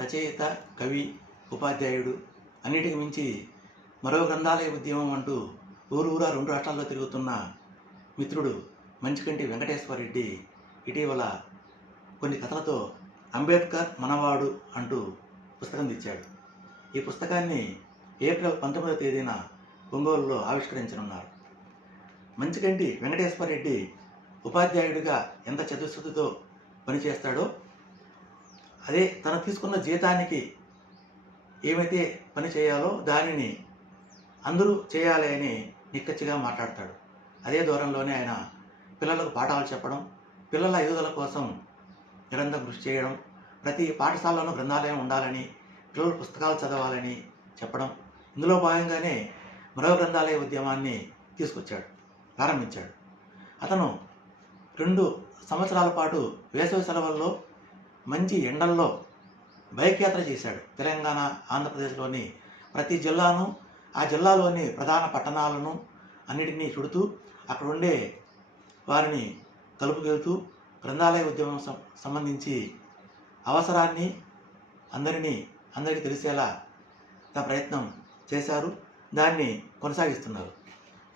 రచయిత, కవి, ఉపాధ్యాయుడు, అన్నిటికి మించి మరో గ్రంథాలయ ఉద్యమం అంటూ ఊరూరా 2 రాష్ట్రాల్లో తిరుగుతున్న మిత్రుడు మంచికంటి వెంకటేశ్వరరెడ్డి ఇటీవల కొన్ని కథలతో అంబేద్కర్ మనవాడు అంటూ పుస్తకం తెచ్చాడు. ఈ పుస్తకాన్ని ఏప్రిల్ 19వ తేదీన ఒంగోలులో ఆవిష్కరించనున్నారు. మంచికంటి వెంకటేశ్వరరెడ్డి ఉపాధ్యాయుడిగా ఎంత చతుశ్రుతితో పనిచేస్తాడో, అదే తను తీసుకున్న జీతానికి ఏమైతే పని చేయాలో దానిని అందరూ చేయాలి అని నిక్కచ్చిగా మాట్లాడతాడు. అదే దూరంలోనే ఆయన పిల్లలకు పాఠాలు చెప్పడం, పిల్లల ఎదుగుదల కోసం నిరంతరం కృషి చేయడం, ప్రతి పాఠశాలలోనూ గ్రంథాలయం ఉండాలని, పిల్లలు పుస్తకాలు చదవాలని చెప్పడం, ఇందులో భాగంగానే మరో గ్రంథాలయ ఉద్యమాన్ని ప్రారంభించాడు. అతను 2 సంవత్సరాల పాటు వేసవి సెలవుల్లో మంచి ఎండల్లో బైక్ యాత్ర చేశాడు. తెలంగాణ, ఆంధ్రప్రదేశ్లోని ప్రతి జిల్లాను, ఆ జిల్లాలోని ప్రధాన పట్టణాలను అన్నిటినీ చుడుతూ అక్కడ ఉండే వారిని కలుపుకెళ్తూ గ్రంథాలయ ఉద్యమం సంబంధించి అవసరాన్ని అందరికీ తెలిసేలా తన ప్రయత్నం చేశారు. దాన్ని కొనసాగిస్తున్నారు.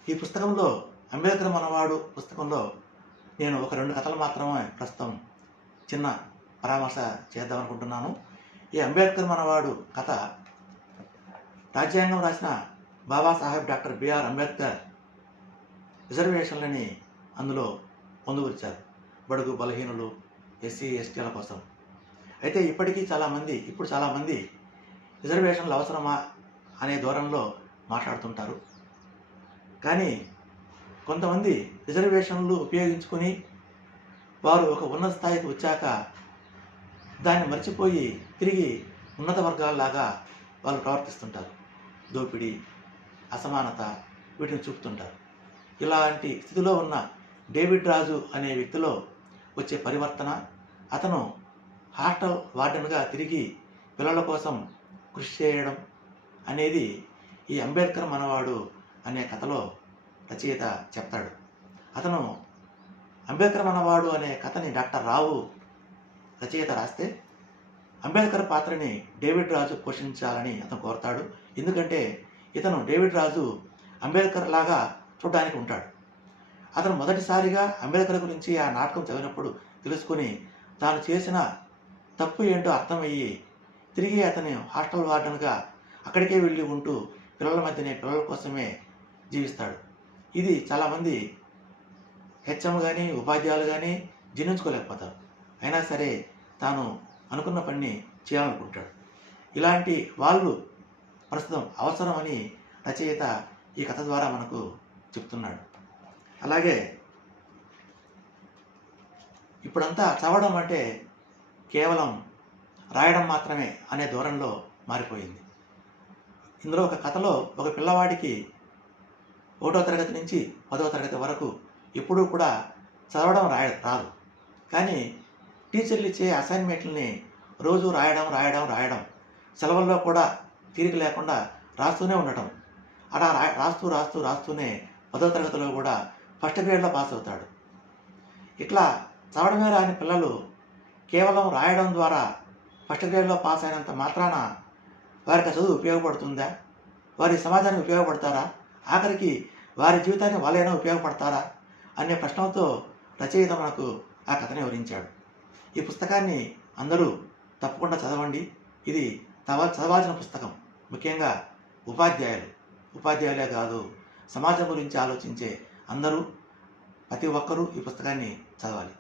ఈ పుస్తకంలో అంబేద్కర్ మనవాడు పుస్తకంలో నేను ఒక 2 కథలు మాత్రమే ప్రస్తుతం చిన్న పరామర్శ చేద్దామనుకుంటున్నాను. ఈ అంబేద్కర్ మనవాడు కథ రాజ్యాంగం రాసిన బాబాసాహెబ్ డాక్టర్ బిఆర్ అంబేద్కర్ రిజర్వేషన్లని అందులో పొందుపరిచారు, బడుగు బలహీనులు, ఎస్సీ ఎస్టీల కోసం. అయితే ఇప్పుడు చాలామంది రిజర్వేషన్లు అవసరమా అనే ధోరణిలో మాట్లాడుతుంటారు. కానీ కొంతమంది రిజర్వేషన్లు ఉపయోగించుకొని వారు ఒక ఉన్నత స్థాయికి వచ్చాక దాన్ని మర్చిపోయి తిరిగి ఉన్నత వర్గాల్లాగా వాళ్ళు ప్రవర్తిస్తుంటారు. దోపిడీ, అసమానత వీటిని చూపుతుంటారు. ఇలాంటి స్థితిలో ఉన్న డేవిడ్ రాజు అనే వ్యక్తిలో వచ్చే పరివర్తన, అతను హాస్టల్ వార్డెన్గా తిరిగి పిల్లల కోసం కృషి చేయడం అనేది ఈ అంబేద్కర్ మనవాడు అనే కథలో రచయిత చెప్తాడు. అతను అంబేద్కర్ మనవాడు అనే కథని డాక్టర్ రావు రచయిత రాస్తే అంబేద్కర్ పాత్రని డేవిడ్ రాజు పోషించాలని అతను కోరతాడు. ఎందుకంటే ఇతను డేవిడ్ రాజు అంబేద్కర్ లాగా చూడడానికి ఉంటాడు. అతను మొదటిసారిగా అంబేద్కర్ గురించి ఆ నాటకం చదివినప్పుడు తెలుసుకొని తాను చేసిన తప్పు ఏంటో అర్థమయ్యి తిరిగి అతను హాస్టల్ వార్డెన్గా అక్కడికే వెళ్ళి ఉంటూ పిల్లల కోసమే జీవిస్తాడు. ఇది చాలామంది హెచ్ఎం కానీ ఉపాధ్యాయులు కానీ జీర్ణించుకోలేకపోతారు. అయినా సరే తాను అనుకున్న పనిని చేయాలనుకుంటాడు. ఇలాంటి వాళ్ళు ప్రస్తుతం అవసరమని రచయిత ఈ కథ ద్వారా మనకు చెప్తున్నాడు. అలాగే ఇప్పుడంతా చదవడం అంటే కేవలం రాయడం మాత్రమే అనే ధోరణిలో మారిపోయింది. ఇందులో ఒక కథలో ఒక పిల్లవాడికి 1వ తరగతి నుంచి 10వ తరగతి వరకు ఎప్పుడూ కూడా చదవడం రాదు. కానీ టీచర్లు ఇచ్చే అసైన్మెంట్లని రోజు రాయడం, సెలవుల్లో కూడా తీరిక లేకుండా రాస్తూనే ఉండటం. అలా రాస్తూనే 10వ తరగతిలో కూడా ఫస్ట్ గ్రేడ్లో పాస్ అవుతాడు. ఇట్లా చదవడమే రాని పిల్లలు కేవలం రాయడం ద్వారా ఫస్ట్ గ్రేడ్లో పాస్ అయినంత మాత్రాన వారికి చదువు ఉపయోగపడుతుందా? వారి సమాజానికి ఉపయోగపడతారా? ఆఖరికి వారి జీవితాన్ని వాళ్ళైనా ఉపయోగపడతారా అనే ప్రశ్నలతో రచయిత మనకు ఆ కథని వివరించాడు. ఈ పుస్తకాన్ని అందరూ తప్పకుండా చదవండి. ఇది చదవాల్సిన పుస్తకం. ముఖ్యంగా ఉపాధ్యాయులే కాదు, సమాజం గురించి ఆలోచించే ప్రతి ఒక్కరూ ఈ పుస్తకాన్ని చదవాలి.